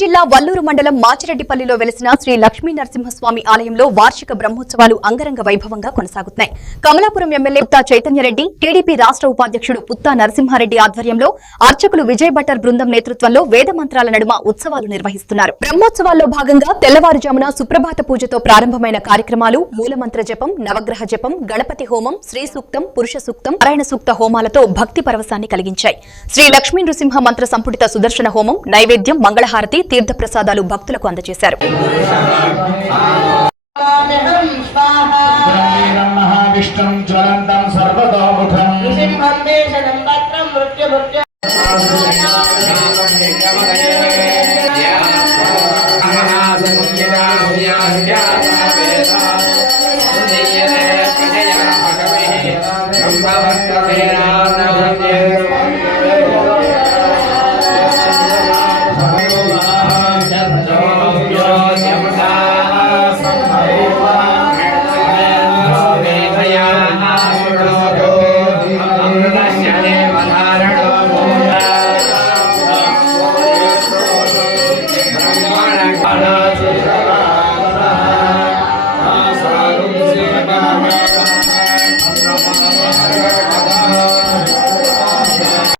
జిల్లా వల్లూరు మండలం మాచిరెడ్డిపల్లిలో వెలిసిన శ్రీ లక్ష్మీ నరసింహస్వామి ఆలయంలో వార్షిక బ్రహ్మోత్సవాలు అంగరంగ వైభవంగా కొనసాగుతున్నాయి. కమలాపురం ఎమ్మెల్యే పుత్తా చైతన్యరెడ్డి, టీడీపీ రాష్ట్ర ఉపాధ్యక్షుడు పుత్తా నరసింహారెడ్డి ఆధ్వర్యంలో అర్చకులు విజయ్ భట్టర్ బృందం నేతృత్వంలో వేద మంత్రాల నడుమ ఉత్సవాలు నిర్వహిస్తున్నారు. బ్రహ్మోత్సవాల్లో భాగంగా తెల్లవారుజామున సుప్రభాత పూజతో ప్రారంభమైన కార్యక్రమాలు మూలమంత్ర జపం, నవగ్రహ జపం, గణపతి హోమం, శ్రీ సూక్తం, పురుష సూక్తం, నారాయణ సూక్త హోమాలతో భక్తి పరవశాన్ని కలిగించాయి. శ్రీ లక్ష్మీ నృసింహ మంత్ర సంపుటిత సుదర్శన హోమం, నైవేద్యం, మంగళహారతి, తీర్థ ప్రసాదాలు భక్తులకు అందజేశారు. మహావిష్ణుం జ్వలంతం సర్వతోముఖం నృసింహం దేశనం భద్రం మృత్యుభృత్య